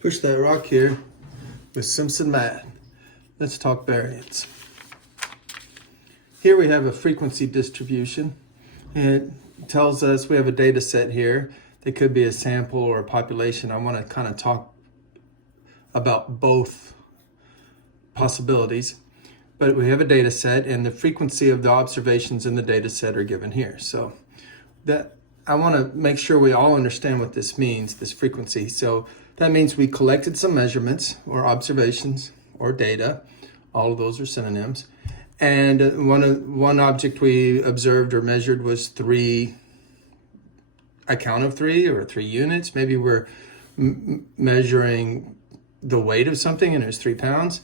Push that rock here with Simpson math. Let's talk variance. Here we have a frequency distribution. It tells us we have a data set here. It could be a sample or a population. I want to kind of talk about both possibilities. But we have a data set, and the frequency of the observations in the data set are given here. So that I want to make sure we all understand what this means, this frequency. So that means we collected some measurements or observations or data. All of those are synonyms. And one object we observed or measured was a count of 3 or 3 units. Maybe we're measuring the weight of something and it was 3 pounds.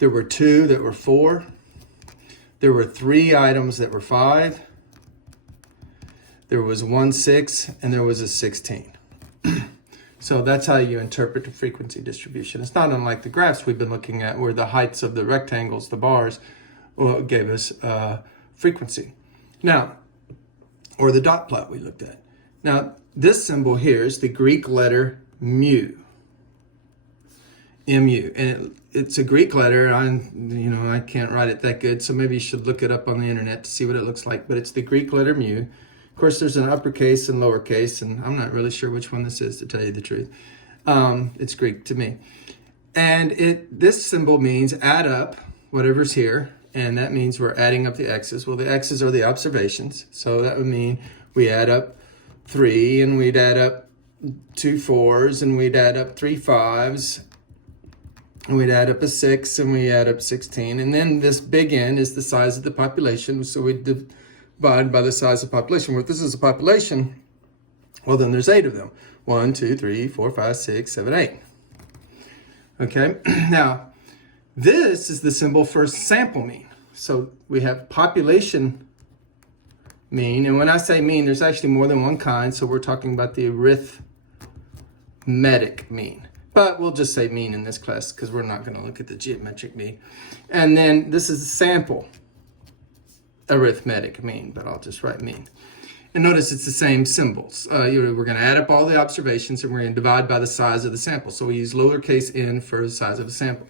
There were 2 that were 4. There were 3 items that were 5. There was 1 6 and there was a 16. So that's how you interpret the frequency distribution. It's not unlike the graphs we've been looking at where the heights of the rectangles, the bars, gave us frequency. Now, or the dot plot we looked at. Now, this symbol here is the Greek letter mu. Mu, and it's a Greek letter. I can't write it that good, so maybe you should look it up on the internet to see what it looks like. But it's the Greek letter mu. Of course, there's an uppercase and lowercase, and I'm not really sure which one this is, to tell you the truth. It's Greek to me, and this symbol means add up whatever's here, and that means we're adding up the x's. Well, the x's are the observations, so that would mean we add up 3, and we'd add up 2 4s, and we'd add up 3 5s. And we'd add up a 6, and we add up 16. And then this big N is the size of the population. So we divide by the size of the population. Well, if this is a population, well, then there's 8 of them. 1, 2, 3, 4, 5, 6, 7, 8. Okay, now this is the symbol for sample mean. So we have population mean. And when I say mean, there's actually more than one kind. So we're talking about the arithmetic mean. But we'll just say mean in this class because we're not going to look at the geometric mean. And then this is the sample arithmetic mean, but I'll just write mean. And notice it's the same symbols. We're going to add up all the observations and we're going to divide by the size of the sample. So we use lowercase n for the size of a sample.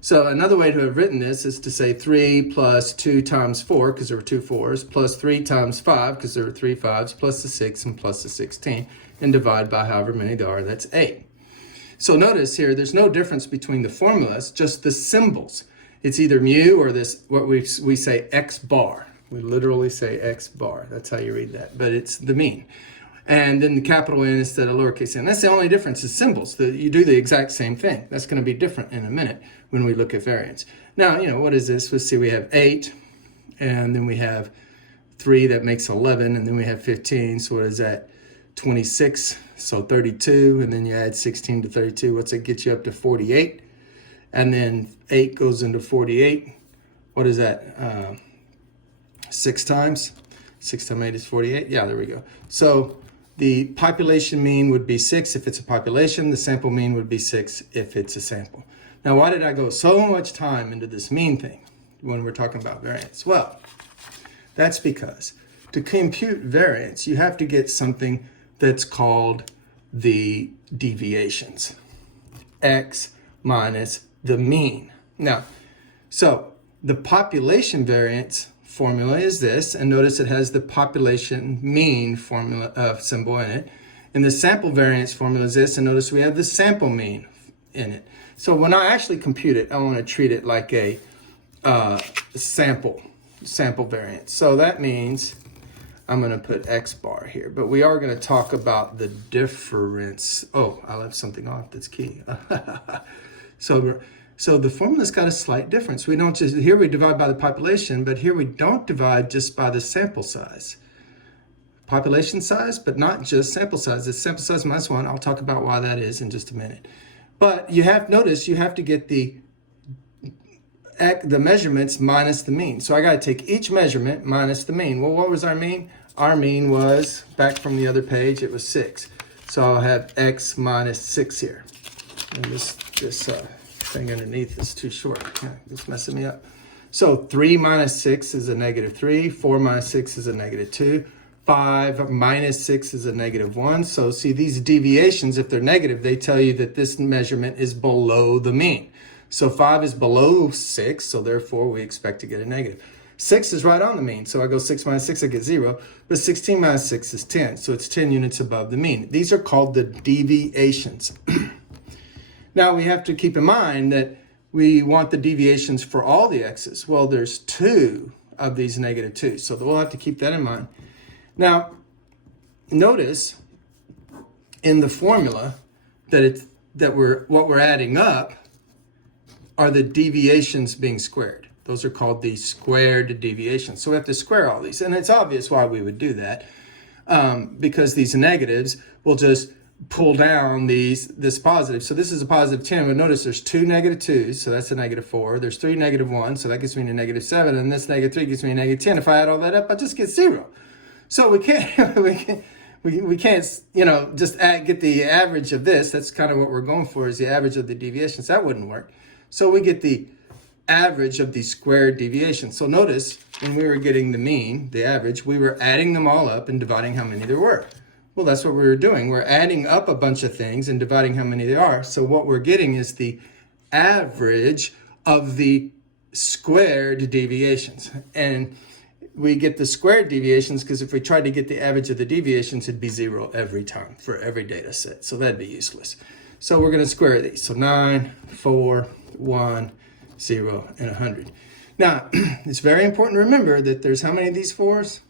So another way to have written this is to say 3 plus 2 times 4, because there were 2 4s, plus 3 times 5, because there were 3 5s, plus the 6 and plus the 16, and divide by however many there are, that's 8. So notice here, there's no difference between the formulas, just the symbols. It's either mu or this, what we say x bar. We literally say x bar. That's how you read that, but it's the mean. And then the capital N instead of lowercase n. That's the only difference is symbols. You do the exact same thing. That's going to be different in a minute when we look at variance. Now, what is this? Let's see, we have 8, and then we have 3, that makes 11, and then we have 15, so what is that? 26, so 32, and then you add 16 to 32. What's it get you up to 48? And then 8 goes into 48. What is that? 6 times? 6 times 8 is 48. Yeah, there we go. So the population mean would be 6 if it's a population. The sample mean would be 6 if it's a sample. Now, why did I go so much time into this mean thing when we're talking about variance? Well, that's because to compute variance, you have to get something that's called the deviations. X minus the mean. Now, so the population variance formula is this, and notice it has the population mean formula symbol in it. And the sample variance formula is this, and notice we have the sample mean in it. So when I actually compute it, I want to treat it like a sample variance. So that means I'm going to put X bar here, but we are going to talk about the difference. Oh, I left something off that's key. So the formula's got a slight difference. We don't just, here we divide by the population, but here we don't divide just by the sample size. Population size, but not just sample size. It's sample size minus 1. I'll talk about why that is in just a minute. But notice you have to get the measurements minus the mean. So I got to take each measurement minus the mean. Well, what was our mean? Our mean was, back from the other page, it was 6. So I'll have x minus 6 here. And this thing underneath is too short. It's messing me up. So 3 minus 6 is a negative 3. 4 minus 6 is a negative 2. 5 minus 6 is a -1. So see, these deviations, if they're negative, they tell you that this measurement is below the mean. So 5 is below 6, so therefore we expect to get a negative. 6 is right on the mean, so I go 6 minus 6, I get 0. But 16 minus 6 is 10, so it's 10 units above the mean. These are called the deviations. Now we have to keep in mind that we want the deviations for all the x's. Well, there's 2 of these -2, so we'll have to keep that in mind. Now, notice in the formula that what we're adding up are the deviations being squared. Those are called the squared deviations. So we have to square all these, and it's obvious why we would do that, because these negatives will just pull down this positive. So this is a positive 10, but notice there's 2 -2s, so that's a -4. There's 3 -1, so that gives me a -7, and this -3 gives me a -10. If I add all that up, I just get 0. So we can't we can't just get the average of this. That's kind of what we're going for, is the average of the deviations. That wouldn't work. So we get the average of the squared deviations. So notice when we were getting the mean, the average, we were adding them all up and dividing how many there were. Well, that's what we were doing. We're adding up a bunch of things and dividing how many there are. So what we're getting is the average of the squared deviations. And we get the squared deviations because if we tried to get the average of the deviations, it'd be 0 every time for every data set. So that'd be useless. So we're going to square these. So 9, 4, 1, 0, and 100. Now, it's very important to remember that there's how many of these 4s?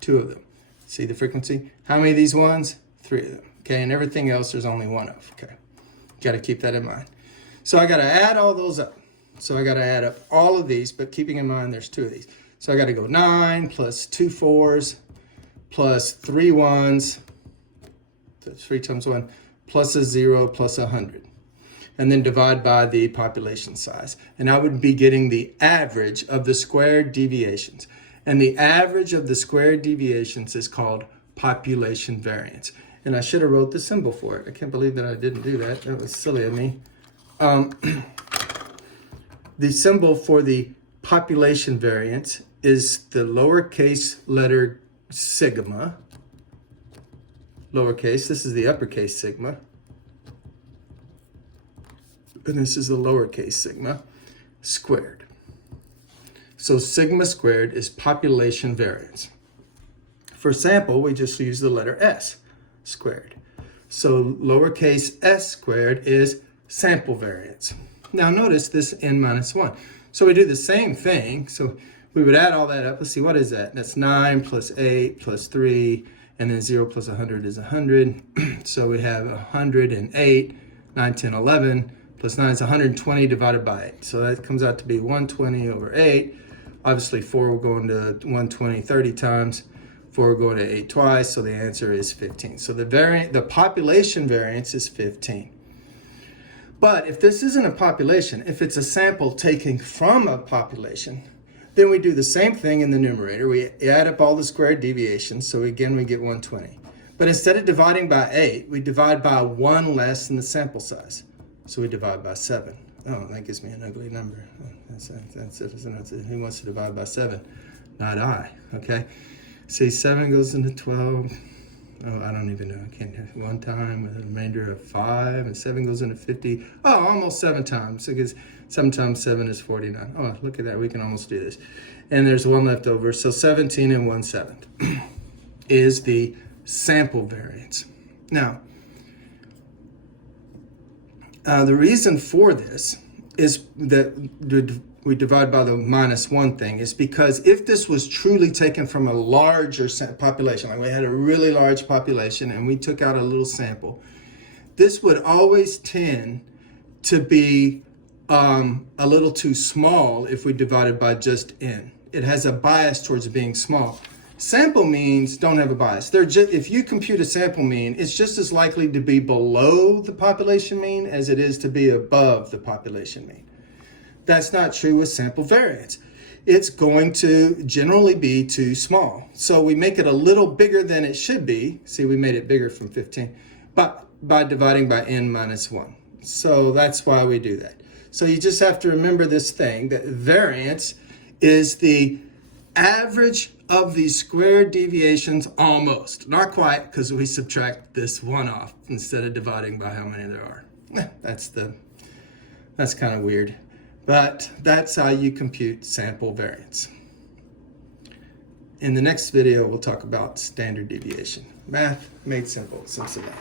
2 of them. See the frequency? How many of these 1s? 3 of them. Okay, and everything else there's only 1 of. Okay, got to keep that in mind. So I got to add all those up. So I got to add up all of these, but keeping in mind there's 2 of these. So I got to go 9 plus 2 4s plus 3 1s. That's 3 times 1 plus a 0 plus 100. And then divide by the population size. And I would be getting the average of the squared deviations. And the average of the squared deviations is called population variance. And I should have wrote the symbol for it. I can't believe that I didn't do that. That was silly of me. The symbol for the population variance is the lowercase letter sigma. Lowercase, this is the uppercase sigma. And this is the lowercase sigma squared. So sigma squared is population variance. For sample, we just use the letter S squared. So lowercase s squared is sample variance. Now notice this n minus 1. So we do the same thing. So we would add all that up. Let's see, what is that? That's 9 plus 8 plus 3, and then 0 plus 100 is 100. So we have 108, 9, 10, 11. Plus 9 is 120 divided by 8. So that comes out to be 120 over 8. Obviously, 4 will go into 120 30 times. 4 will go to 8 twice. So the answer is 15. So the population variance is 15. But if this isn't a population, if it's a sample taken from a population, then we do the same thing in the numerator. We add up all the squared deviations. So again, we get 120. But instead of dividing by 8, we divide by 1 less than the sample size. So we divide by 7. Oh, that gives me an ugly number. That's it. Who wants to divide by 7? Not I. Okay. See, 7 goes into 12. Oh, I don't even know. I can't do it. 1 time with a remainder of 5. And 7 goes into 50. Oh, almost 7 times. Because 7 times 7 is 49. Oh, look at that. We can almost do this. And there's 1 left over. So 17 and 1/7 is the sample variance. Now, the reason for this is that we divide by the -1 thing is because if this was truly taken from a larger population, like we had a really large population and we took out a little sample, this would always tend to be a little too small if we divided by just n. It has a bias towards being small. Sample means don't have a bias. If you compute a sample mean, it's just as likely to be below the population mean as it is to be above the population mean. That's not true with sample variance. It's going to generally be too small. So we make it a little bigger than it should be. See, we made it bigger from 15, but by dividing by n minus 1. So that's why we do that. So you just have to remember this thing, that variance is the average of these squared deviations almost. Not quite, because we subtract this one off instead of dividing by how many there are. That's kind of weird. But that's how you compute sample variance. In the next video, we'll talk about standard deviation. Math made simple. Cincinnati.